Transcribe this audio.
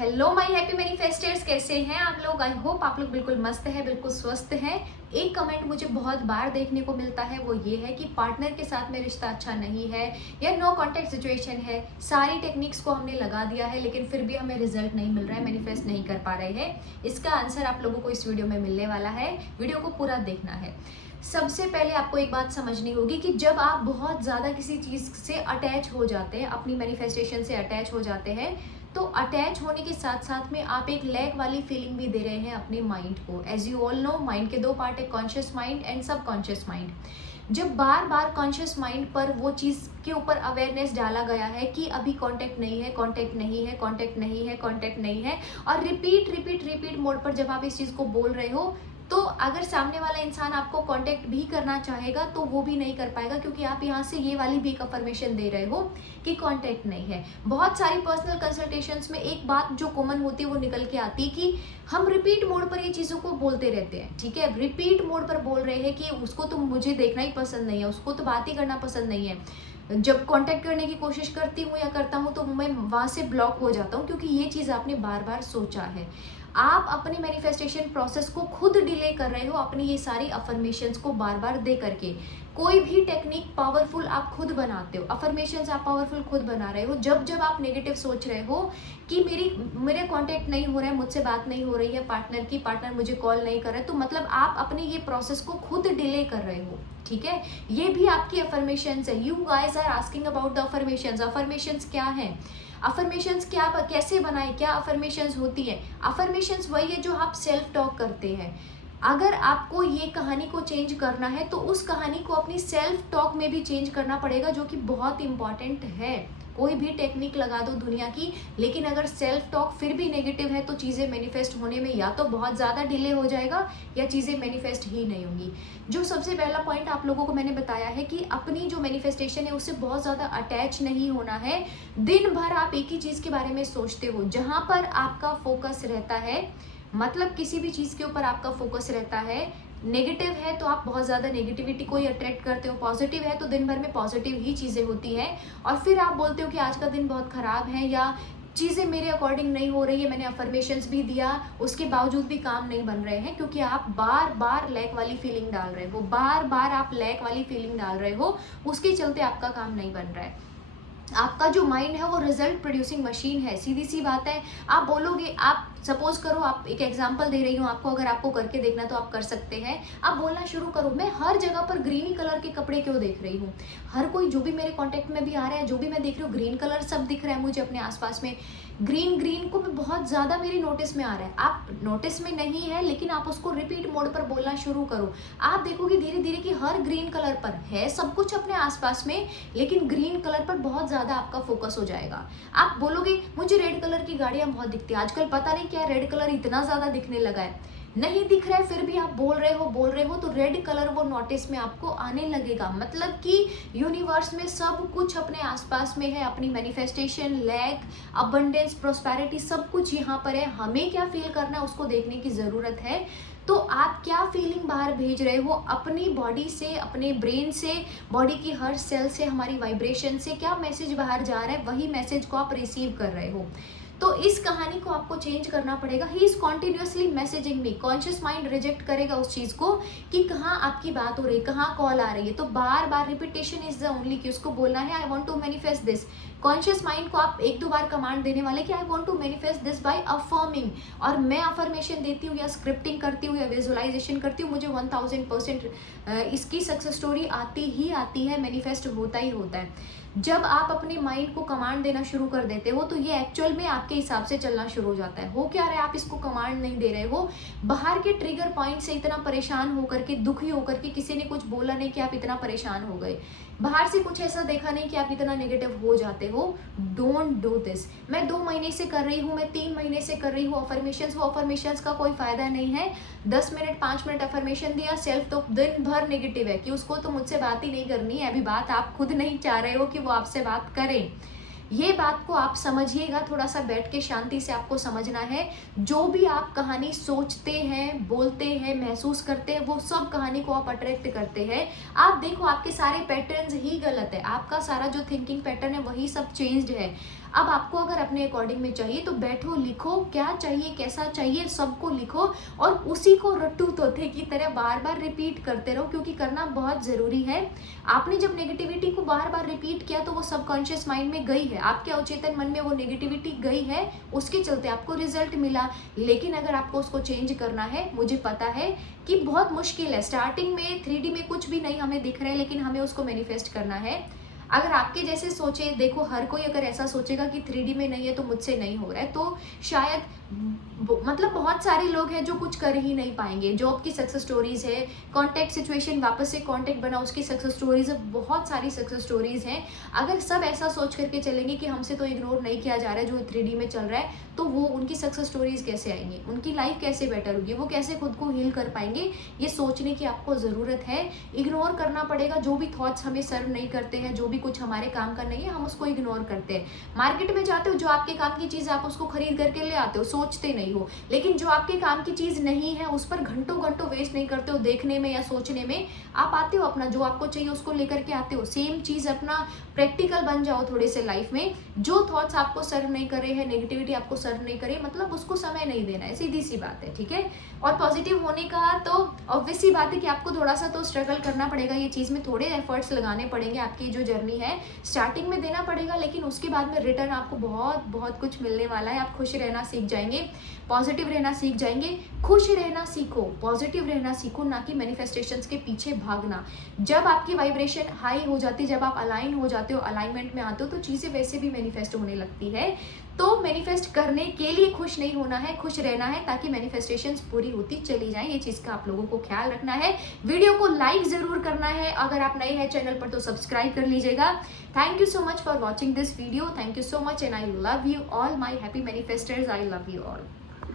Hello my happy मैनिफेस्टर्स, कैसे हैं आप लोग। आई होप आप लोग बिल्कुल मस्त हैं, बिल्कुल स्वस्थ हैं। एक कमेंट मुझे बहुत बार देखने को मिलता है, वो ये है कि पार्टनर के साथ में रिश्ता अच्छा नहीं है या नो कॉन्टैक्ट सिचुएशन है। सारी टेक्निक्स को हमने लगा दिया है लेकिन फिर भी हमें रिजल्ट नहीं मिल रहा है, मैनिफेस्ट नहीं कर पा रहे हैं। इसका आंसर आप लोगों को इस वीडियो में मिलने वाला है, वीडियो को पूरा देखना है। सबसे पहले आपको एक बात समझनी होगी कि जब आप बहुत ज़्यादा किसी चीज़ से अटैच हो जाते हैं, अपनी मैनिफेस्टेशन से अटैच हो जाते हैं, तो अटैच होने के साथ साथ में आप एक लैक वाली फीलिंग भी दे रहे हैं अपने माइंड को। As you all know, mind के दो पार्ट है, conscious mind and subconscious mind. जब बार बार कॉन्शियस माइंड पर वो चीज़ के ऊपर अवेयरनेस डाला गया है कि अभी कांटेक्ट नहीं है, कांटेक्ट नहीं है, कांटेक्ट नहीं है, कांटेक्ट नहीं है, और रिपीट रिपीट रिपीट मोड पर जब आप इस चीज़ को बोल रहे हो, तो अगर सामने वाला इंसान आपको कांटेक्ट भी करना चाहेगा तो वो भी नहीं कर पाएगा, क्योंकि आप यहाँ से ये वाली भी एक अफर्मेशन दे रहे हो कि कांटेक्ट नहीं है। बहुत सारी पर्सनल कंसल्टेशंस में एक बात जो कॉमन होती है वो निकल के आती है कि हम रिपीट मोड पर ये चीज़ों को बोलते रहते हैं। ठीक है, रिपीट मोड पर बोल रहे हैं कि उसको तो मुझे देखना ही पसंद नहीं है, उसको तो बात ही करना पसंद नहीं है। जब कांटेक्ट करने की कोशिश करती हूँ या करता हूँ तो मैं वहाँ से ब्लॉक हो जाता हूँ, क्योंकि ये चीज़ आपने बार बार सोचा है। आप अपनी मैनिफेस्टेशन प्रोसेस को खुद डिले कर रहे हो अपनी ये सारी अफर्मेशंस को बार बार दे करके। कोई भी टेक्निक पावरफुल आप खुद बनाते हो, अफर्मेशंस आप पावरफुल खुद बना रहे हो। जब जब आप नेगेटिव सोच रहे हो कि मेरे कांटेक्ट नहीं हो रहा है, मुझसे बात नहीं हो रही है पार्टनर मुझे कॉल नहीं कर रहा है, तो मतलब आप अपने ये प्रोसेस को खुद डिले कर रहे हो। ठीक है, ये भी आपकी अफर्मेशंस है। You guys are asking about the affirmations. Affirmations क्या है, अफर्मेशंस क्या कैसे बनाए, क्या अफर्मेशंस होती है। अफर्मेशंस वही है जो आप सेल्फ टॉक करते हैं। अगर आपको ये कहानी को चेंज करना है तो उस कहानी को अपनी सेल्फ टॉक में भी चेंज करना पड़ेगा, जो कि बहुत इंपॉर्टेंट है। कोई भी टेक्निक लगा दो दुनिया की, लेकिन अगर सेल्फ टॉक फिर भी नेगेटिव है तो चीज़ें मैनिफेस्ट होने में या तो बहुत ज़्यादा डिले हो जाएगा या चीज़ें मैनिफेस्ट ही नहीं होंगी। जो सबसे पहला पॉइंट आप लोगों को मैंने बताया है कि अपनी जो मैनिफेस्टेशन है उससे बहुत ज़्यादा अटैच नहीं होना है। दिन भर आप एक ही चीज़ के बारे में सोचते हो, जहाँ पर आपका फोकस रहता है, मतलब किसी भी चीज़ के ऊपर आपका फोकस रहता है। नेगेटिव है तो आप बहुत ज़्यादा नेगेटिविटी को ही अट्रैक्ट करते हो, पॉजिटिव है तो दिन भर में पॉजिटिव ही चीज़ें होती हैं, और फिर आप बोलते हो कि आज का दिन बहुत ख़राब है या चीज़ें मेरे अकॉर्डिंग नहीं हो रही है। मैंने अफर्मेशंस भी दिया, उसके बावजूद भी काम नहीं बन रहे हैं, क्योंकि आप बार बार लैक वाली फीलिंग डाल रहे हो, बार बार आप लैक वाली फीलिंग डाल रहे हो, उसके चलते आपका काम नहीं बन रहा है। आपका जो माइंड है वो रिजल्ट प्रोड्यूसिंग मशीन है, सीधी सी बात है। आप बोलोगे, आप सपोज करो, आप एक एग्जांपल दे रही हूँ आपको, अगर आपको करके देखना तो आप कर सकते हैं। आप बोलना शुरू करो, मैं हर जगह पर ग्रीन कलर के कपड़े क्यों देख रही हूँ। हर कोई जो भी मेरे कांटेक्ट में भी आ रहा है, जो भी मैं देख रही हूँ, ग्रीन कलर सब दिख रहा है मुझे अपने आसपास में। ग्रीन को मैं बहुत ज़्यादा मेरे नोटिस में आ रहा है। आप नोटिस में नहीं है लेकिन आप उसको रिपीट मोड पर बोलना शुरू करो। आप देखोगे धीरे धीरे कि हर ग्रीन कलर पर है सब कुछ अपने आसपास में, लेकिन ग्रीन कलर पर बहुत ज़्यादा आपका फोकस हो जाएगा। आप बोलोगे मुझे रेड कलर की गाड़ियाँ बहुत दिखती है, आजकल पता नहीं क्या रेड कलर इतना ज़्यादा दिखने लगा है। नहीं दिख रहा है फिर भी आप बोल रहे हो, तो रेड कलर वो नोटिस में आपको आने लगेगा। मतलब कि यूनिवर्स में सब कुछ अपने आसपास में है, अपनी मैनिफेस्टेशन, लैक, अबंडेंस, प्रोस्पेरिटी सब कुछ यहाँ पर है। हमें क्या फील करना है उसको देखने की ज़रूरत है। तो आप क्या फीलिंग बाहर भेज रहे हो अपनी बॉडी से, अपने ब्रेन से, बॉडी की हर सेल से, हमारी वाइब्रेशन से क्या मैसेज बाहर जा रहा है, वही मैसेज को आप रिसीव कर रहे हो। तो इस कहानी को आपको चेंज करना पड़ेगा। He is continuously messaging me. Conscious mind reject करेगा उस चीज़ को कि कहाँ आपकी बात हो रही है, कहाँ कॉल आ रही है। तो बार बार repetition is the only key उसको बोलना है I want to manifest this. Conscious mind को आप एक दो बार कमांड देने वाले कि I want to manifest this by affirming, और मैं अफर्मेशन देती हूँ या स्क्रिप्टिंग करती हूँ या विजुअलाइजेशन करती हूँ, मुझे 1000% इसकी सक्सेस स्टोरी आती ही आती है, मैनिफेस्ट होता ही होता है। जब आप अपने माइंड को कमांड देना शुरू कर देते हो तो ये एक्चुअल में आपके हिसाब से चलना शुरू हो जाता है। हो क्या रहा है, आप इसको कमांड नहीं दे रहे हो, बाहर के ट्रिगर पॉइंट से इतना परेशान होकर के, दुखी होकर के, किसी ने कुछ बोला नहीं कि आप इतना परेशान हो गए, बाहर से कुछ ऐसा देखा नहीं कि आप इतना नेगेटिव हो जाते हो। Don't do this. मैं 2 महीने से कर रही हूँ, मैं 3 महीने से कर रही हूँ अफर्मेशंस, वो अफर्मेशंस का कोई फायदा नहीं है। 10 मिनट 5 मिनट अफर्मेशन दिया, सेल्फ तो दिन भर नेगेटिव है कि उसको तो मुझसे बात ही नहीं करनी है। अभी बात आप खुद नहीं चाह रहे हो कि वो आपसे बात करें। ये बात को आप समझिएगा, थोड़ा सा बैठ के शांति से आपको समझना है। जो भी आप कहानी सोचते हैं, बोलते हैं, महसूस करते हैं, वो सब कहानी को आप अट्रैक्ट करते हैं। आप देखो आपके सारे पैटर्न्स ही गलत है, आपका सारा जो थिंकिंग पैटर्न है वही सब चेंज्ड है। अब आपको अगर अपने अकॉर्डिंग में चाहिए तो बैठो, लिखो क्या चाहिए, कैसा चाहिए, सबको लिखो और उसी को रट्टू तोते की तरह बार बार रिपीट करते रहो, क्योंकि करना बहुत ज़रूरी है। आपने जब नेगेटिविटी को बार बार रिपीट किया तो वो सबकॉन्शियस माइंड में गई है, आपके अवचेतन मन में वो नेगेटिविटी गई है, उसके चलते आपको रिजल्ट मिला। लेकिन अगर आपको उसको चेंज करना है, मुझे पता है कि बहुत मुश्किल है, स्टार्टिंग में 3D में कुछ भी नहीं हमें दिख रहा है, लेकिन हमें उसको मैनिफेस्ट करना है। अगर आपके जैसे सोचे, देखो हर कोई अगर ऐसा सोचेगा कि 3D में नहीं है तो मुझसे नहीं हो रहा है, तो शायद मतलब बहुत सारे लोग हैं जो कुछ कर ही नहीं पाएंगे। जॉब की सक्सेस स्टोरीज है, कॉन्टैक्ट सिचुएशन वापस से कॉन्टैक्ट बना उसकी सक्सेस स्टोरीज है, बहुत सारी सक्सेस स्टोरीज हैं। अगर सब ऐसा सोच करके चलेंगे कि हमसे तो इग्नोर नहीं किया जा रहा है जो 3D में चल रहा है, तो वो उनकी सक्सेस स्टोरीज कैसे आएंगी, उनकी लाइफ कैसे बेटर होगी, वो कैसे खुद को हील कर पाएंगे। ये सोचने की आपको ज़रूरत है। इग्नोर करना पड़ेगा जो भी थॉट्स हमें सर्व नहीं करते हैं, जो भी कुछ हमारे काम का नहीं है, हम उसको इग्नोर करते हैं। मार्केट में जाते हो, जो आपके काम की चीज़ आप उसको खरीद करके ले आते हो, सोचते नहीं हो। लेकिन जो आपके काम की चीज़ नहीं है उस पर घंटों घंटों वेस्ट नहीं करते हो देखने में या सोचने में। आप आते हो, अपना जो आपको चाहिए उसको लेकर के आते हो। सेम चीज़ अपना प्रैक्टिकल बन जाओ थोड़े से लाइफ में। जो थॉट्स आपको सर्व नहीं कर रहे हैं, नेगेटिविटी आपको सर्व नहीं करे, मतलब उसको समय नहीं देना है, सीधी सी बात है, ठीक है। और पॉजिटिव होने का तो ऑब्वियस सी बात है कि आपको थोड़ा सा तो स्ट्रगल करना पड़ेगा, ये चीज़ में थोड़े एफर्ट्स लगाने पड़ेंगे। आपकी जो जर्नी है स्टार्टिंग में देना पड़ेगा, लेकिन उसके बाद में रिटर्न आपको बहुत बहुत कुछ मिलने वाला है। आप खुश रहना सीख जाएंगे, पॉजिटिव रहना सीख जाएंगे। खुश रहना सीखो, पॉजिटिव रहना सीखो, ना कि मैनिफेस्टेशंस के पीछे भागना। जब आपकी वाइब्रेशन हाई हो जाती है, जब आप अलाइन हो जाते हो, अलाइनमेंट में आते हो, तो चीज़ें वैसे भी मैनिफेस्ट होने लगती है। तो मैनिफेस्ट करने के लिए खुश नहीं होना है, खुश रहना है, ताकि मैनिफेस्टेशंस पूरी होती चली जाएं। ये चीज़ का आप लोगों को ख्याल रखना है। वीडियो को लाइक ज़रूर करना है, अगर आप नए हैं चैनल पर तो सब्सक्राइब कर लीजिएगा। Thank you so much for watching this video, thank you so much and I love you all my happy manifesters, I love you all.